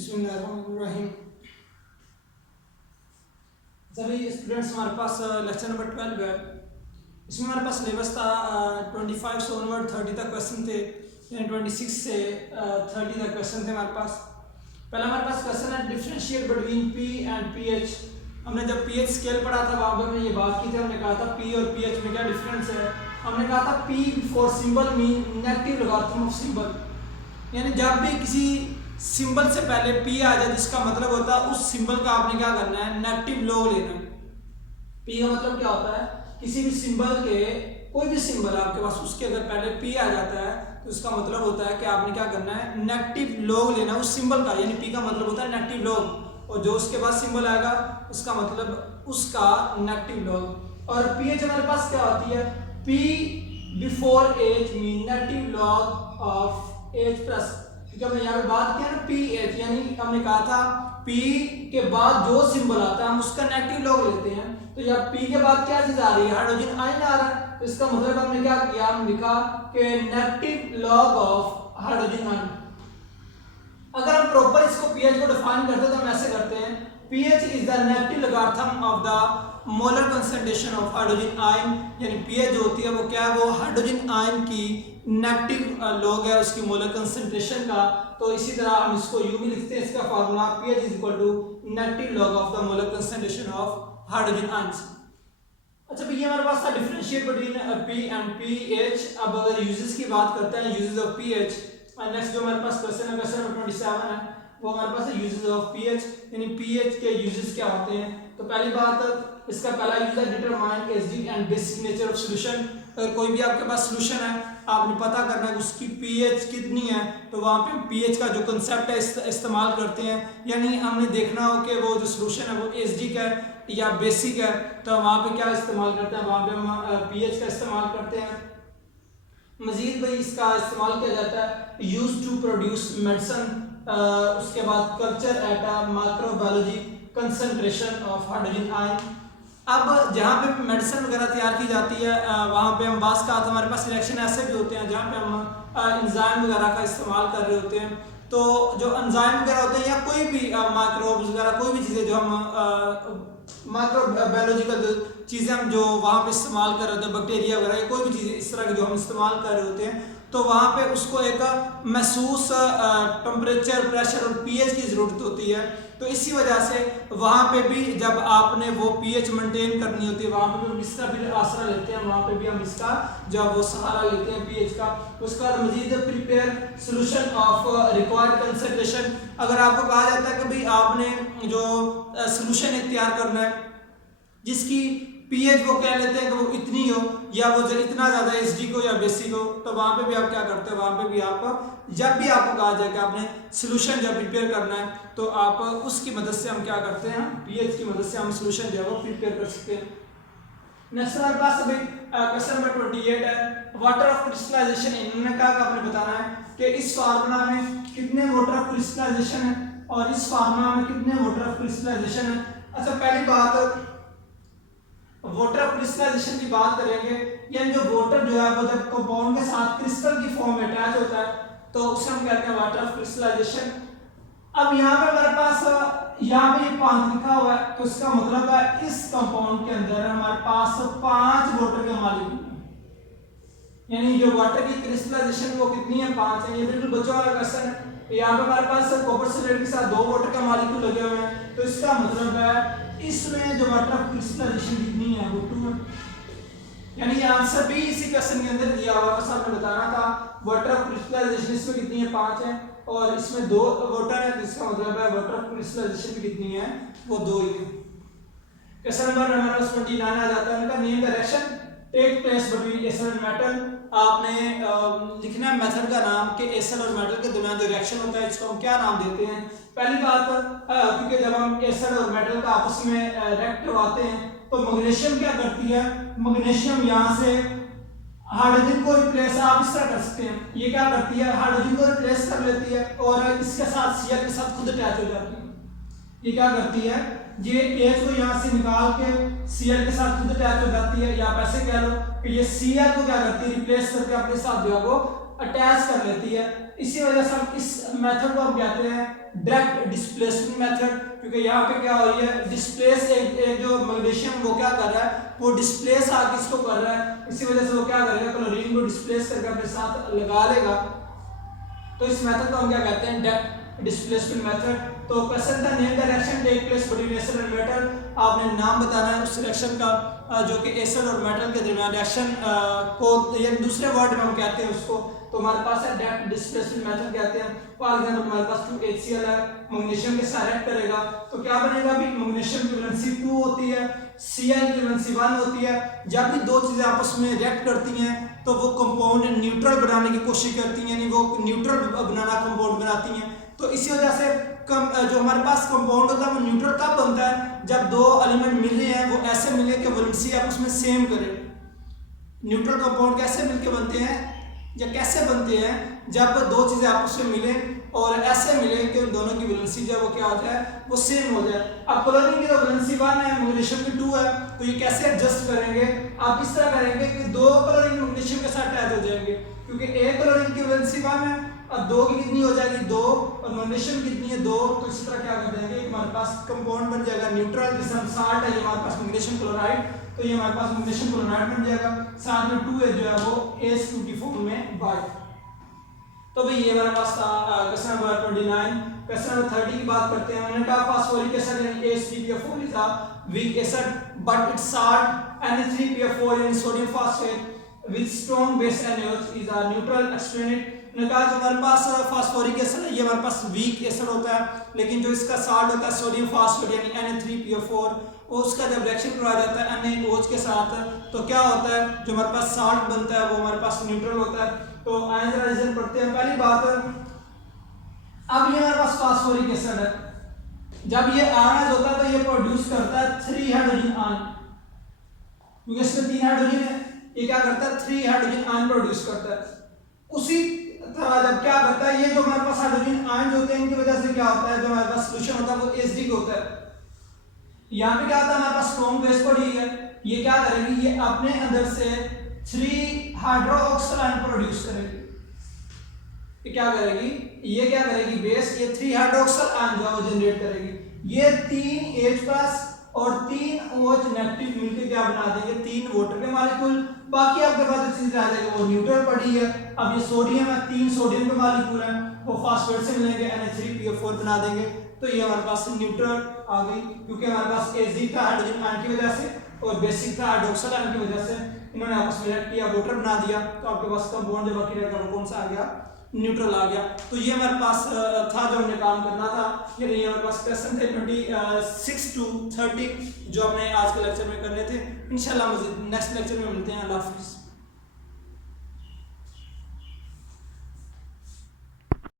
बिस्मिल्लाहिर्रहमानिर्रहीम। सभी स्टूडेंट्स, हमारे पास लेक्चर नंबर 12 है। इसमें हमारे पास सिलेबस था 25 से ऑनवर्ड 30 तक क्वेश्चन थे, यानी 26 से 30 तक क्वेश्चन थे हमारे पास। पहला हमारे पास क्वेश्चन है differentiate between p and pH. हमने जब पीएच स्केल पढ़ा था वहाँ पर हमने ये बात की थी, हमने कहा था पी और पीएच में क्या डिफरेंस है। हमने कहा था P for symbol mean negative logarithm of symbol, यानी जब भी किसी सिंबल से पहले पी आ जाए जिसका मतलब होता है उस सिंबल का आपने क्या करना है, नेगेटिव लॉग लेना है। पी का मतलब क्या होता है, किसी भी सिंबल के, कोई भी सिंबल आपके पास, उसके अगर पहले पी आ जाता है तो इसका मतलब होता है कि आपने क्या करना है, नेगेटिव लॉग लेना है उस सिंबल का, यानी पी का मतलब होता है नेगेटिव लॉग, और जो उसके बाद सिंबल आएगा उसका मतलब उसका नेगेटिव लॉग। और पीएच हमारे पास क्या होती है, P before H mean negative log of H plus. क्योंकि हमने यहाँ पे बात किया ना पी एच, यानी हमने कहा था पी के बाद जो सिंबल आता है हम उसका नेगेटिव लॉग लेते हैं। तो यहाँ पी के बाद क्या चीज आ रही है, हाइड्रोजन आयन आ रहा है, तो इसका मतलब हमने क्या किया, हम लिखा कि negative log of hydrogen ion. अगर हम प्रॉपर इसको पीएच को डिफाइन करते हैं तो हम ऐसे करते हैं, pH is the negative logarithm of the molar concentration of hydrogen ion, यानी पीएच जो होती है वो क्या है, वो हाइड्रोजन आयन की नेगेटिव लॉग है उसकी मोलर कंसंट्रेशन का। तो इसी तरह हम इसको यू भी लिखते हैं, इसका formula pH is equal to negative log of the molar concentration of hydrogen ions. अच्छा भैया हमारे पास था differentiate between p and pH. अब अगर यूजेस की बात करते हैं, यूजेस ऑफ पीएच, नेक्स्ट जो हमारे पास क्वेश्चन है, क्वेश्चन नंबर 27 है, वो हमारे पास है यूजेस ऑफ पीएच, यानी पीएच के यूजेस क्या होते हैं। तो पहली बात, इसका पहला यूज है determine acidic and basic nature of solution. अगर कोई भी आपके पास सॉल्यूशन है, आपने पता करना है उसकी पीएच कितनी है, तो वहाँ पे पीएच का जो कंसेप्ट है इस्तेमाल करते हैं। यानी हमने देखना हो कि वो जो सॉल्यूशन है वो एसिडिक है या बेसिक है, तो वहाँ पे क्या इस्तेमाल करते हैं, वहाँ पे हम पीएच का इस्तेमाल करते हैं। मजीद भाई इसका इस्तेमाल किया जाता है यूज टू प्रोड्यूस मेडिसिन, उसके बाद culture at a microbiology concentration of hydrogen ion. अब जहाँ पे मेडिसिन वगैरह तैयार की जाती है वहाँ पे हम बात का हमारे पास रिएक्शन ऐसे भी होते हैं जहाँ पे हम एंजाइम वगैरह का इस्तेमाल कर रहे होते हैं। तो जो एंजाइम वगैरह होते हैं या कोई भी माइक्रोब्स वगैरह, कोई भी चीज़ें जो हम माइक्रोबायोलॉजिकल चीज़ें हम जो वहाँ पे इस्तेमाल कर रहे होते हैं, बैक्टीरिया वगैरह या कोई भी चीज़ें इस तरह की जो हम इस्तेमाल कर रहे होते हैं, तो वहाँ पे उसको एक महसूस टेम्परेचर, प्रेशर और पीएच की ज़रूरत होती है। तो इसी वजह से वहाँ पे भी जब आपने वो पीएच मेंटेन करनी होती है, वहाँ पे भी हम इसका भी आसरा लेते हैं, वहाँ पे भी हम इसका जब वो सहारा लेते हैं पीएच का। उसके बाद मजीद prepare solution of required concentration. अगर आपको कहा जाता है कि भाई आपने जो सोल्यूशन तैयार करना है जिसकी पीएच वो कह लेते हैं कि वो इतनी हो या वो जो इतना ज़्यादा एसिडिक हो या बेसिक हो, तो वहाँ पे भी आप क्या करते हैं, वहाँ पे भी आप जब भी आपको कहा जाए कि आपने सोल्यूशन जब प्रिपेयर करना है तो आप उसकी मदद से हम क्या करते हैं, पीएच की मदद से हम सोल्यूशन जो है वो प्रिपेयर कर सकते हैं। नेक्स्ट हमारे पास अभी क्वेश्चन नंबर 28 है वाटर ऑफ क्रिस्टलाइजेशन। इन्होंने कहा कि आपने बताना है कि इस फार्मूला में कितने वाटर ऑफ क्रिस्टलाइजेशन है और इस फार्मूला में कितने वाटर ऑफ क्रिस्टलाइजेशन है। अच्छा पहली बात, वाटर ऑफ क्रिस्टलाइजेशन की बात करेंगे, यानी जो वाटर जो है वो जब कंपाउंड के साथ क्रिस्टल की फॉर्म में अटैच होता है तो उसे हम कहते हैं वाटर ऑफ क्रिस्टलाइजेशन। अब यहाँ पे हमारे पास यहाँ पे 5 लिखा हुआ है, तो इसका मतलब है इस कंपाउंड के अंदर हमारे पास 5 वाटर के मॉलिक्यूल, यानी जो वाटर की क्रिस्टलाइजेशन वो कितनी है, 5 है। ये बिल्कुल बच्चों वाला क्वेश्चन है। यहाँ पे हमारे पास कॉपर सल्फेट के साथ 2 वाटर के मॉलिक्यूल लगे हुए हैं, तो इसका मतलब है इसमें जो वाटर ऑफ क्रिस्टलाइजेशन कितनी है वो 2 है। यानी आंसर भी इसी क्वेश्चन के अंदर दिया हुआ है, आपने बताना था वाटर ऑफ क्रिस्टलाइजेशन इसमें कितनी है, 5 है, और इसमें 2 वाटर है, इसका मतलब है वाटर ऑफ क्रिस्टलाइजेशन भी कितनी है, वो 2 ही है। क्वेश्चन नंबर 29 आ जाता है, उनका name the reaction take place between acid and metal. आपने लिखना है मेथड का नाम कि एसिड और मेटल के दरमियान जो रिएक्शन होता है इसको हम क्या नाम देते हैं। पहली बात, क्योंकि जब हम एसिड और मेटल का आपस में रिएक्ट करवाते हैं तो मैग्नीशियम क्या करती है, मैग्नीशियम यहाँ से हाइड्रोजन को रिप्लेस आप इस तरह कर सकते हैं, ये क्या करती है, हाइड्रोजन को रिप्लेस कर लेती है और इसके साथ Cl के साथ खुद अटैच हो जाती है। ये क्या करती है, ये H को यहाँ से निकाल के Cl के साथ खुद अटैच हो जाती है, या आप ऐसे कह लो कि ये Cl को क्या करती है, रिप्लेस करके अपने साथ जो है वो अटैच कर लेती है। इसी वजह से हम इस मेथड को हम कहते हैं डायरेक्ट डिस्प्लेसमेंट मेथड, क्योंकि यहाँ पे क्या हो रही है, डिस्प्लेस एक जो मैग्नीशियम वो क्या कर रहा है, वो डिस्प्लेस आके इसको कर रहा है, इसी वजह से वो क्या करेगा, क्लोरीन को डिस्प्लेस करके अपने साथ लगा लेगा। तो इस मेथड को हम क्या कहते हैं, डायरेक्ट डिस्प्लेसमेंट मेथड। तो क्वेश्चन था name the reaction take place between acid and metal, आपने नाम बताना है उस रिएक्शन का जो कि एसिड और मेटल के दरमियान रिएक्शन को, या दूसरे वर्ड में हम कहते हैं उसको, तो हमारे पास है डायरेक्ट डिस्प्लेसमेंट मेथड कहते हैं। फॉर एग्जांपल हमारे पास 2HCl है, मैग्नीशियम के साथ रिएक्ट करेगा तो क्या बनेगा, भी मैग्नीशियम की वैलेंसी 2 होती है, Cl की वैलेंसी 1 होती है। जब भी दो चीजें आपस में रिएक्ट करती हैं तो वो कंपाउंड न्यूट्रल बनाने की कोशिश करती हैं, यानी वो न्यूट्रल बनाना कंपाउंड बनाती हैं। तो इसी वजह से जो हमारे पास कंपाउंड होता है वो न्यूट्रल कब बनता है, जब दो एलिमेंट मिल रहे हैं वो ऐसे मिले कि वैलेंसी आपस में सेम करें। न्यूट्रल कंपाउंड कैसे मिलके बनते हैं या कैसे बनते हैं, जब दो चीजें आपस में मिले और ऐसे मिले कि उन दोनों की वैलेंसी जो है वो क्या हो जाए, वो सेम हो जाए। अब क्लोरीन की तो वैलेंसी 1 है, मैग्नीशियम की 2 है, तो ये कैसे एडजस्ट करेंगे, आप इस तरह करेंगे कि दो क्लोरीन मैग्नीशियम के साथ अटैच हो जाएंगे, क्योंकि एक क्लोरीन की वैलेंसी 1 है, अब 2 की कितनी हो जाएगी, 2, और मैग्नीशियम कितनी है, 2। तो इसी तरह क्या कर देंगे, हमारे पास कंपाउंड बन जाएगा न्यूट्रल, जिसे हम साल्ट है, ये हमारे पास मैग्नीशियम क्लोराइड, तो ये हमारे पास मैग्नीशियम क्लोराइड बन जाएगा, साथ में 2 जो है वो H2 की फॉर्म में बाय। तो भाई ये हमारे पास था क्वेश्चन नंबर 29। क्वेश्चन नंबर 30 की बात करते हैं। उन्होंने कहा फास्फोरिक एसिड यानी H3PO4 is a weak acid but it's salt Na3PO4 यानी sodium phosphate with strong base NaOH is a neutral, explain it. उन्होंने कहा जो हमारे पास फास्फोरिक एसिड है ये हमारे पास वीक एसिड होता है, लेकिन जो इसका साल्ट होता है सोडियम फास्फेट यानी Na3PO4, वो उसका जब रिएक्शन करवाया जाता है NaOH के साथ तो क्या होता है, जो हमारे पास साल्ट बनता है वो हमारे पास न्यूट्रल होता है। तो आयनाइजेशन पढ़ते हैं। पहली बात, अब ये हमारे पास फास्फोरिक एसिड है, जब ये आयनाइज होता है तो ये प्रोड्यूस करता है 3 हाइड्रोजन आयन, क्योंकि इसमें 3 हाइड्रोजन है, ये क्या करता है 3 हाइड्रोजन आयन प्रोड्यूस करता है। उसी तरह जब क्या करता है, ये जो हमारे पास हाइड्रोजन आयन होते हैं इनकी वजह से क्या होता है, जो हमारे पास सॉल्यूशन होता है वो एसिडिक होता है। यहाँ पे क्या होता है, हमारे पास स्ट्रॉन्ग बेस पड़ी है, ये क्या करेगी, ये अपने अंदर से 3 हाइड्रोक्सिल आयन प्रोड्यूस करेगी। ये क्या करेगी, ये क्या करेगी, बेस ये 3 हाइड्रोक्सिल आयन जो है वो जनरेट करेगी। ये 3 H+ और 3 OH नेगेटिव मिलकर क्या बना देंगे, 3 वाटर के मॉलिक्यूल। बाकी आपके पास जो चीज आ जाएगी वो न्यूट्रल पड़ी है। अब ये सोडियम है, 3 सोडियम के मॉलिक्यूल हैं, वो फास्फेट से मिलेंगे Na3PO4 बना देंगे, तो ये हमारे पास न्यूट्रल आ गई, क्योंकि हमारे पास एसिडिक था हाइड्रोजन आयन की वजह से और बेसिक था हाइड्रोक्सिल आयन की वजह से, इन्होंने आपस में रिएक्ट किया, वाटर बना दिया, तो आपके पास कंपाउंड जो बाकी रहेगा वो कौन सा आ गया, न्यूट्रल आ गया। तो ये हमारे पास था जो हमने काम करना था। ये हमारे पास क्वेश्चन थे 26 to 30 जो हमने आज के लेक्चर में करने थे। इंशाल्लाह मज़ीद नेक्स्ट लेक्चर में मिलते हैं। अल्लाह हाफिज़।